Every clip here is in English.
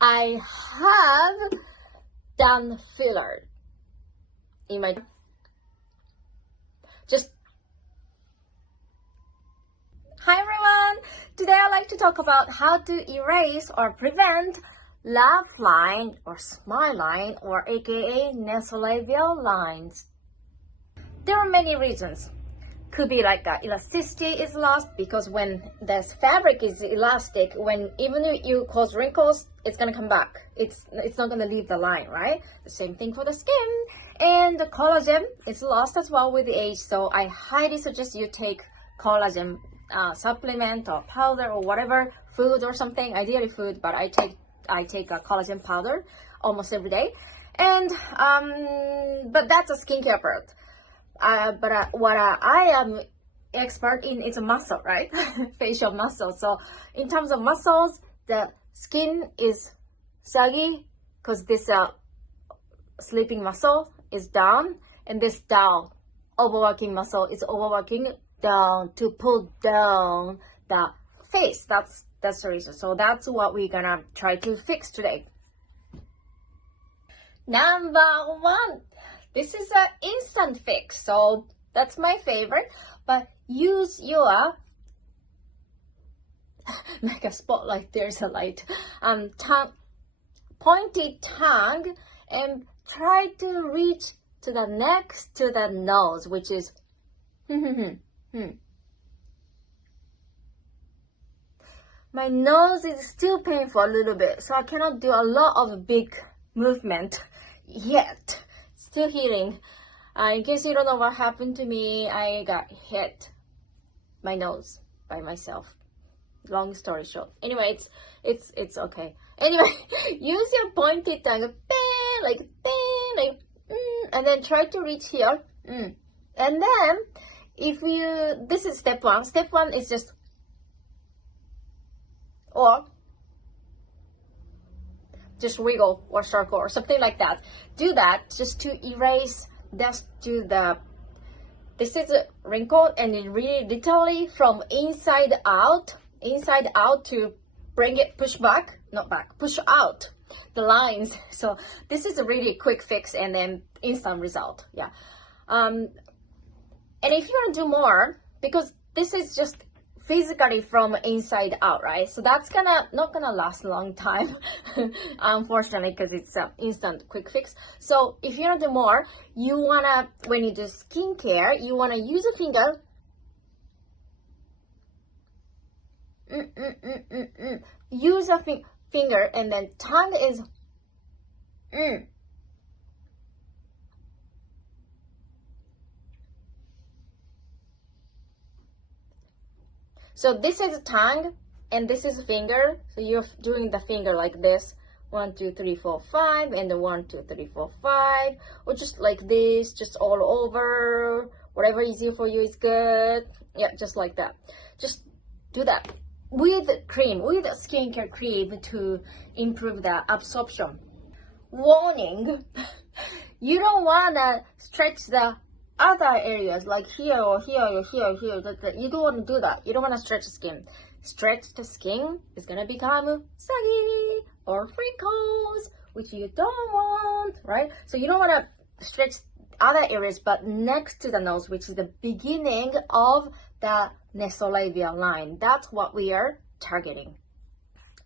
I have done filler in my Hi everyone! Today I'd like to talk about how to erase or prevent laugh line or smile line or aka nasolabial lines. There are many reasons. Could be like elasticity is lost because when the fabric is elastic, when even if you cause wrinkles, it's gonna come back. It's not gonna leave the line, right? The same thing for the skin. And the collagen is lost as well with the age. So I highly suggest you take collagen supplement or powder or whatever, food or something, ideally food, but I take a collagen powder almost every day. And but that's a skincare part. What I am expert in is a muscle, right? Facial muscle. So in terms of muscles, the skin is saggy because this sleeping muscle is down, and this down overworking muscle is overworking down to pull down the face. That's the reason. So that's what we're gonna try to fix today. Number one. This is an instant fix, so that's my favorite. But use your make a spotlight. There's a light. Pointed tongue, and try to reach to the next to the nose, which is My nose is still painful a little bit, so I cannot do a lot of big movement yet. Still healing. In case you don't know what happened to me, I got hit my nose by myself. Long story short. Anyway, it's okay. Anyway, use your pointed tongue, like, and then try to reach here. And then, this is step one. Step one is just, or just wiggle or circle or something like that. Do that just to erase dust to this is a wrinkle, and it really literally from inside out to bring it, push out the lines. So this is a really quick fix and then instant result. Yeah. And if you want to do more, because this is just physically from inside out, right? So that's not gonna last a long time, unfortunately, because it's an instant quick fix. So if you want to do more, you wanna, when you do skincare, you wanna use a finger. Use a finger, and then tongue is So this is tongue, and this is finger. So you're doing the finger like this. 1, 2, 3, 4, 5, and then 1, 2, 3, 4, 5, or just like this, just all over. Whatever is easier for you is good. Yeah, just like that. Just do that with cream, with skincare cream to improve the absorption. Warning: you don't wanna stretch the other areas like here or here or here or here. You don't want to do that. You don't want to stretch the skin. Stretch the skin is gonna become saggy or wrinkles, which you don't want, right? So you don't want to stretch other areas, but next to the nose, which is the beginning of the nasolabial line. That's what we are targeting.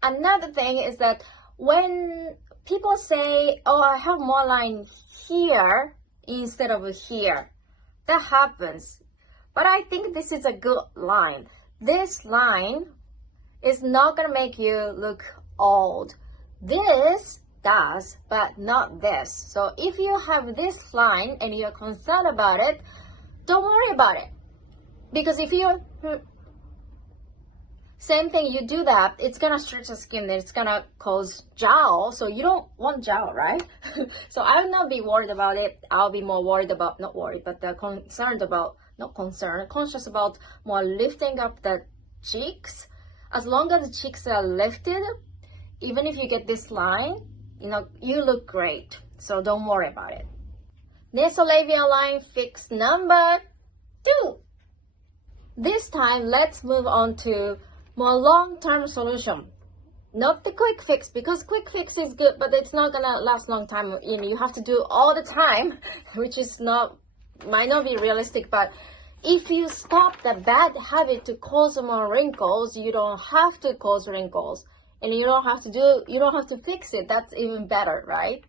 Another thing is that when people say, "Oh, I have more line here instead of here," that happens. But I think this is a good line. This line is not gonna make you look old. This does, but not this. So if you have this line and you're concerned about it, don't worry about it. Because if you same thing, you do that, it's gonna stretch the skin, it's gonna cause jowl. So you don't want jowl, right? So I will not be worried about it. I'll be more worried about, not worried, but concerned about, not concerned, conscious about more lifting up the cheeks. As long as the cheeks are lifted, even if you get this line, you look great. So don't worry about it. Nasolabial line fix number 2. This time, let's move on to more long-term solution. Not the quick fix, because quick fix is good, but it's not gonna last long time. You know, you have to do all the time, which is might not be realistic. But if you stop the bad habit to cause more wrinkles, you don't have to cause wrinkles, and you don't have to fix it. That's even better, right?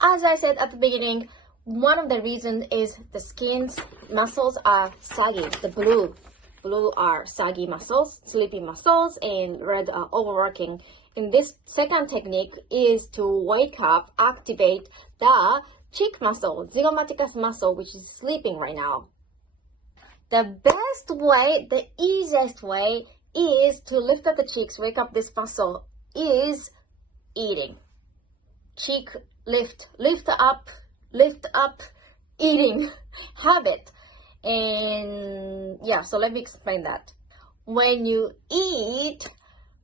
As I said at the beginning, one of the reasons is the skin's muscles are saggy. The blue are saggy muscles, sleepy muscles, and red are overworking. And this second technique is to wake up, activate the cheek muscle, zygomaticus muscle, which is sleeping right now. The best way, the easiest way is to lift up the cheeks, wake up this muscle, is eating. Cheek lift up, eating habit. And yeah, so let me explain that. When you eat,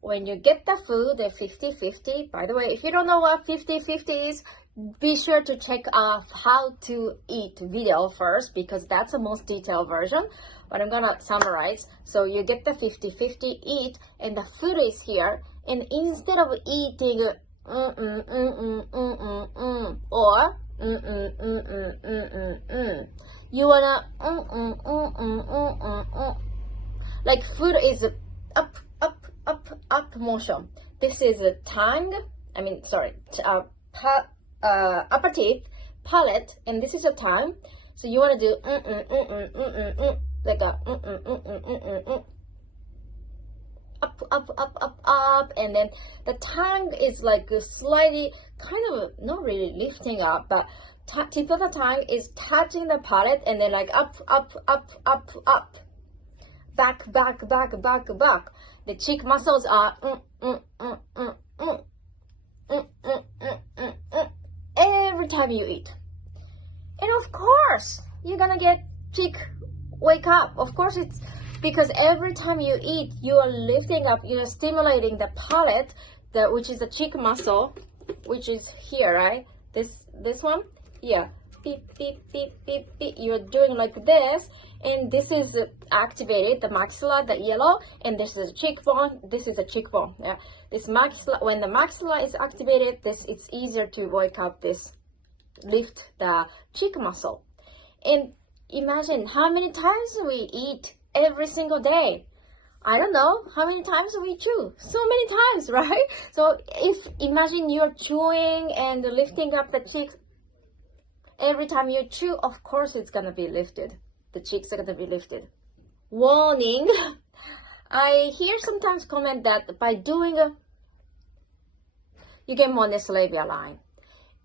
when you get the food, the 50-50, by the way, if you don't know what 50-50 is, be sure to check out how to eat video first, because that's the most detailed version, but I'm gonna summarize. So you get the 50-50 eat, and the food is here, and instead of eating or you wanna like food is up motion. This is a tongue, upper teeth, palate, and this is a tongue. So you wanna do like a up, and then the tongue is like slightly kind of not really lifting up, but tip of the tongue is touching the palate, and then like up, back. The cheek muscles are every time you eat, and of course you're gonna get cheek wake up. Of course, it's because every time you eat, you are lifting up, you are stimulating the palate, which is the cheek muscle, which is here, right? This one, yeah. Beep, beep, beep, beep, beep. You're doing like this, and this is activated, the maxilla, the yellow, and this is a cheekbone. This is a cheekbone. Yeah, this maxilla. When the maxilla is activated, it's easier to wake up this, lift the cheek muscle. And imagine how many times we eat every single day. I don't know how many times we chew. So many times, right? So imagine you're chewing and lifting up the cheeks. Every time you chew, of course it's gonna be lifted. The cheeks are gonna be lifted. Warning, I hear sometimes comment that by doing you get more nasolabial line.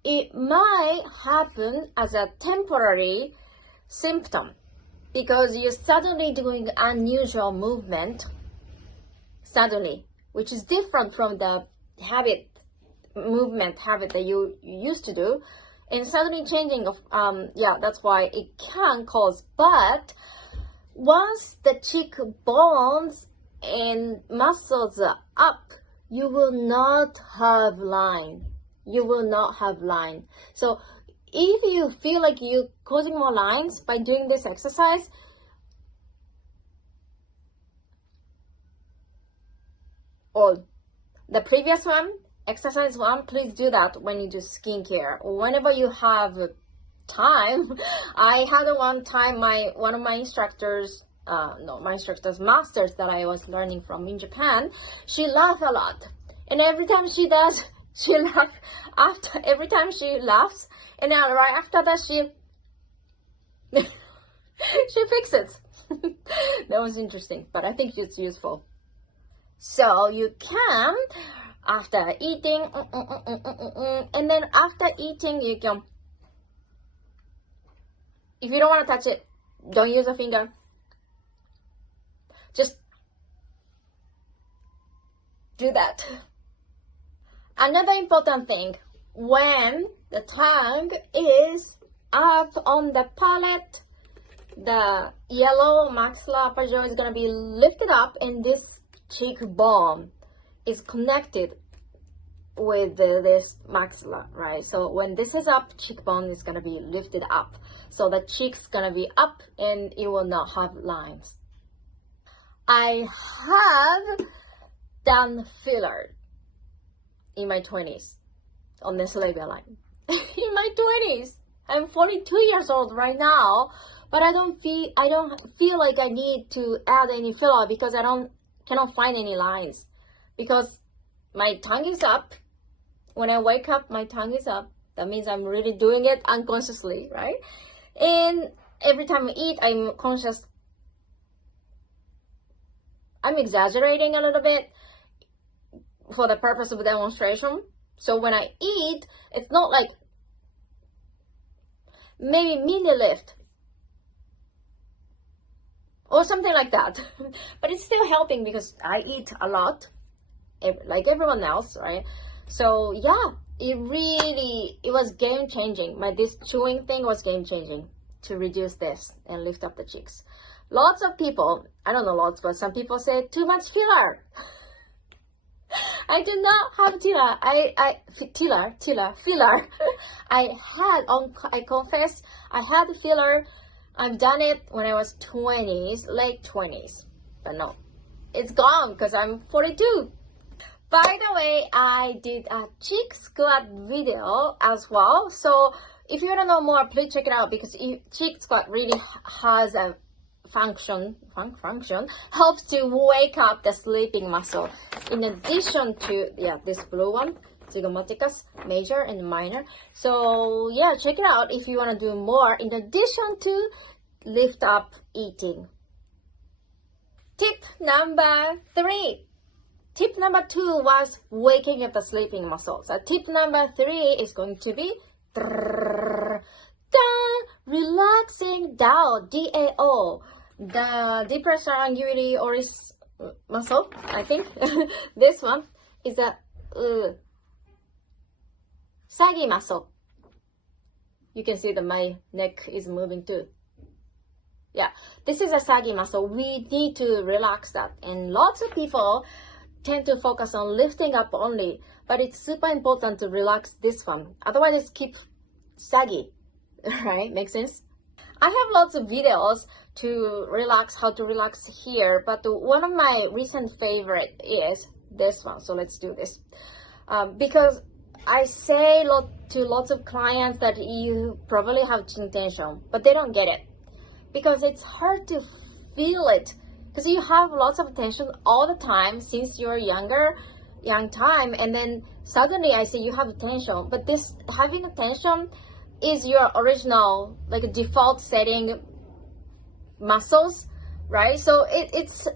It might happen as a temporary symptom because you're suddenly doing unusual movement, which is different from the movement habit that you used to do. And suddenly changing of, that's why it can cause, but once the cheekbones and muscles are up, you will not have line. So if you feel like you're causing more lines by doing this exercise, or the previous one, exercise 1, please do that when you do skincare or whenever you have time. I had one time one of my instructors, masters that I was learning from in Japan, she laughed a lot, and every time she does, she laughs. Every time she laughs, and then right after that she fixes. That was interesting, but I think it's useful. So you can, after eating, and then after eating, you can, if you don't want to touch it, don't use a finger. Just do that. Another important thing, when the tongue is up on the palate, the yellow maxilla upper jaw is going to be lifted up, and this cheekbone is connected with this maxilla, right? So when this is up, cheekbone is going to be lifted up. So the cheek's going to be up, and it will not have lines. I have done filler. in my 20s on this labia line. In my 20s. I'm 42 years old right now, but I don't feel like I need to add any filler because I cannot find any lines, because my tongue is up. When I wake up, my tongue is up. That means I'm really doing it unconsciously, right? And every time I eat, I'm conscious. I'm exaggerating a little bit for the purpose of demonstration. So when I eat, it's not like maybe mini lift or something like that. But it's still helping because I eat a lot, like everyone else, right? So yeah, it was game changing. This chewing thing was game changing to reduce this and lift up the cheeks. Lots of people, I don't know lots, but some people say too much filler. I do not have filler. I confess, I had filler. I've done it when I was 20s, late 20s. But no, it's gone because I'm 42. By the way, I did a cheek squat video as well. So if you want to know more, please check it out, because cheek squat really has a function helps to wake up the sleeping muscle. In addition to this blue one, zygomaticus major and minor. So yeah, check it out if you want to do more in addition to lift up eating. Tip number 3. Tip number 2 was waking up the sleeping muscle. So tip number 3 is going to be relaxing DAO, DAO, the depressor anguli oris muscle, I think. This one is a saggy muscle. You can see that my neck is moving too. Yeah, this is a saggy muscle. We need to relax that. And lots of people tend to focus on lifting up only, but it's super important to relax this one. Otherwise, it's keep saggy, right? Makes sense? I have lots of videos to relax, how to relax here, but one of my recent favorite is this one. So let's do this. Because I say to lots of clients that you probably have chin tension, but they don't get it. Because it's hard to feel it. Because you have lots of tension all the time since you're young time, and then suddenly I say you have tension, but this having a tension is your original, like a default setting muscles, right? So it's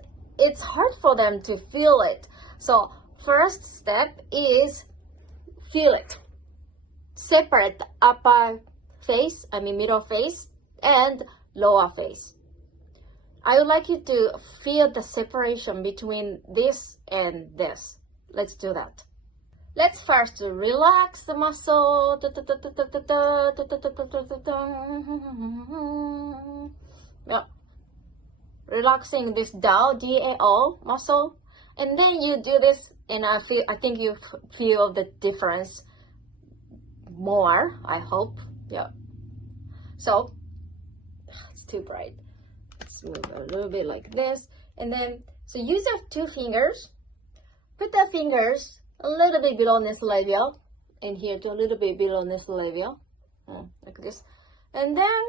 hard for them to feel it. So first step is feel it. Separate the upper face, middle face, and lower face. I would like you to feel the separation between this and this. Let's do that. Let's first relax the muscle. Yeah. Relaxing this DAO, DAO muscle. And then you do this, and I think you feel the difference more, I hope. Yeah. So, it's too bright. Let's move a little bit like this. And then, so use your 2 fingers. Put the fingers a little bit below nasolabial. And here too, a little bit below nasolabial. Like this. And then,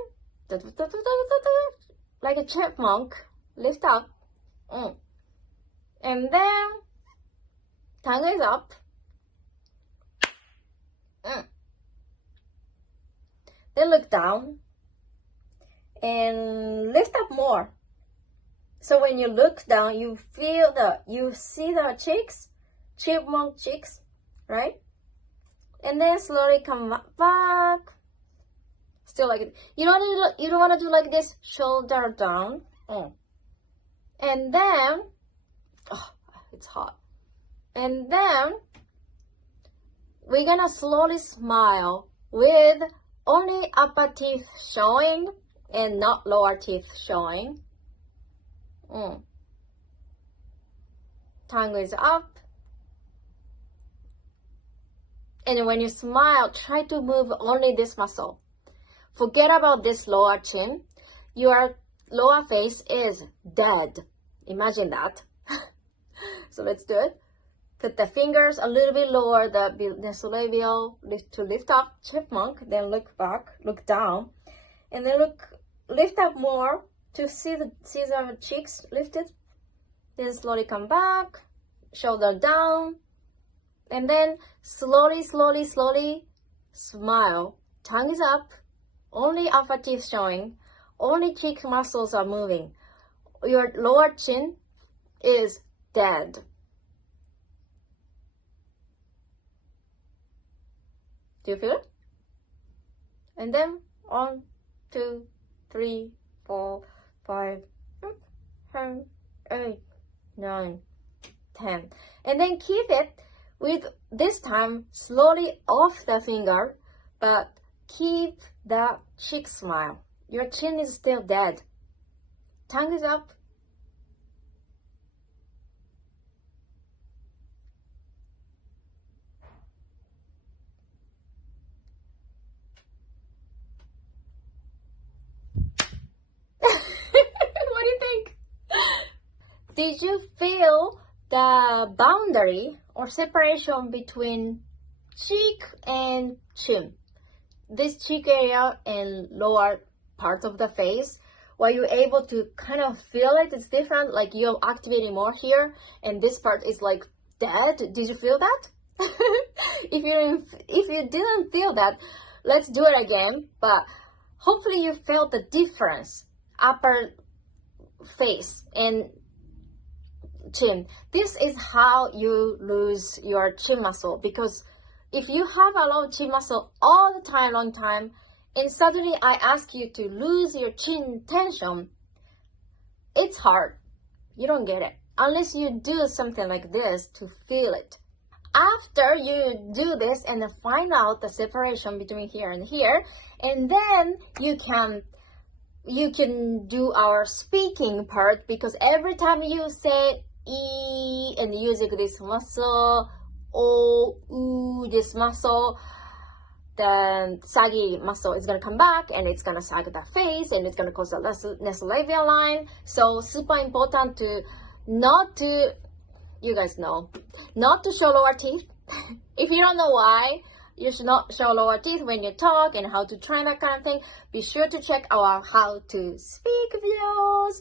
like a chipmunk, lift up. And then, tongue is up. Then look down. And lift up more. So when you look down, you see the cheeks, chipmunk cheeks, right? And then slowly come back. Still like it. You don't want to do like this, shoulder down. And then, it's hot. And then we're gonna slowly smile with only upper teeth showing and not lower teeth showing. Tongue is up. And when you smile, try to move only this muscle. Forget about this lower chin. Your lower face is dead. Imagine that. So let's do it. Put the fingers a little bit lower, the nasolabial, to lift up chipmunk, then look back, look down, and then lift up more to see the cheeks lifted. Then slowly come back, shoulder down, and then slowly smile. Tongue is up, only upper teeth showing, only cheek muscles are moving. Your lower chin is dead. Do you feel it? And then 1, 2, 3, 4, 5, 6, 7, 8, 9, 10. And then keep it with this time slowly off the finger, but keep the cheek smile. Your chin is still dead. Tongue is up. What do you think? Did you feel the boundary or separation between cheek and chin? This cheek area and lower part of the face, were you able to kind of feel it? It's different, like you're activating more here, and this part is like dead. Did you feel that? If you didn't feel that, let's do it again. But hopefully you felt the difference, upper face and chin. This is how you lose your chin muscle, because if you have a lot of chin muscle all the time, long time, and suddenly I ask you to lose your chin tension, it's hard. You don't get it unless you do something like this to feel it. After you do this and find out the separation between here and here, and then you can do our speaking part, because every time you say E and using this muscle, O, U, this muscle, the saggy muscle is going to come back and it's going to sag the face and it's going to cause the nasolabial line. So super important to not to, you guys know, not to show lower teeth. If you don't know why you should not show lower teeth when you talk and how to train that kind of thing, be sure to check our how to speak videos.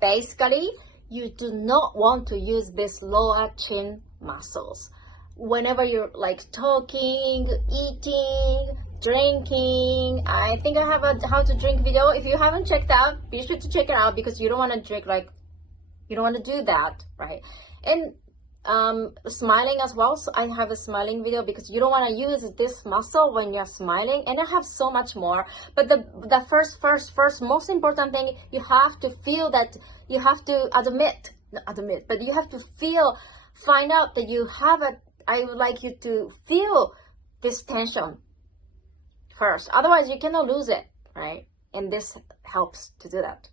Basically, you do not want to use this lower chin muscles whenever you're like talking, eating, drinking. I think I have a how to drink video. If you haven't checked out, be sure to check it out, because you don't want to drink, like, you don't want to do that, right? And smiling as well. So I have a smiling video, because you don't want to use this muscle when you're smiling, and I have so much more. But the first most important thing, you have to feel that, you have to not admit, but you have to find out that you have a, I would like you to feel this tension first. Otherwise, you cannot lose it, right? And this helps to do that.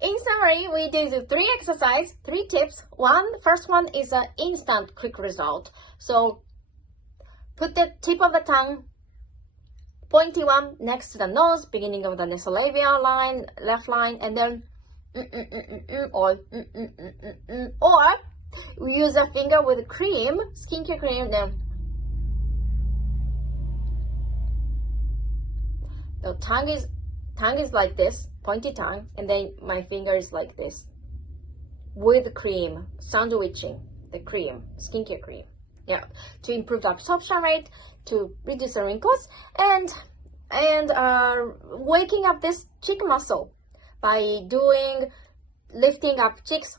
In summary, we did 3 exercises, 3 tips. First one is an instant quick result. So put the tip of the tongue, pointy one, next to the nose, beginning of the nasolabial line, left line, and then or we use a finger with cream, skincare cream, then the tongue is like this, pointy tongue, and then my finger is like this with cream, sandwiching the cream, skincare cream, yeah, to improve the absorption rate, to reduce the wrinkles, and waking up this cheek muscle by lifting up cheeks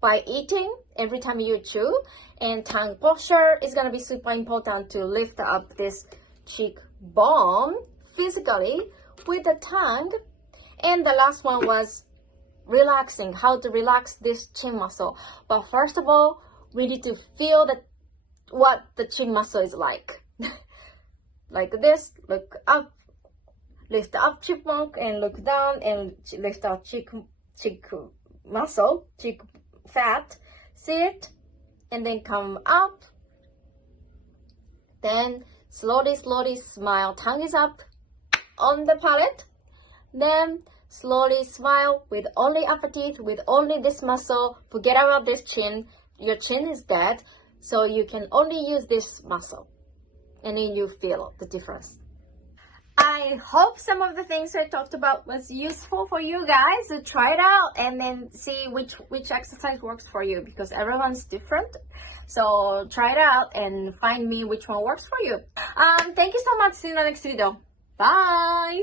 by eating every time you chew, and tongue posture is going to be super important to lift up this cheekbone physically with the tongue. And the last one was relaxing, how to relax this chin muscle. But first of all, we need to feel what the chin muscle is like. Like this, look up, lift up chipmunk, and look down and lift up cheek muscle, cheek fat, see it, and then come up, then slowly smile, tongue is up on the palate, then slowly smile with only upper teeth, with only this muscle, forget about this chin, your chin is dead, so you can only use this muscle, and then you feel the difference. I hope some of the things I talked about was useful for you guys. So try it out and then see which exercise works for you, because everyone's different. So try it out and find me which one works for you. Thank you so much. See you in the next video. Bye.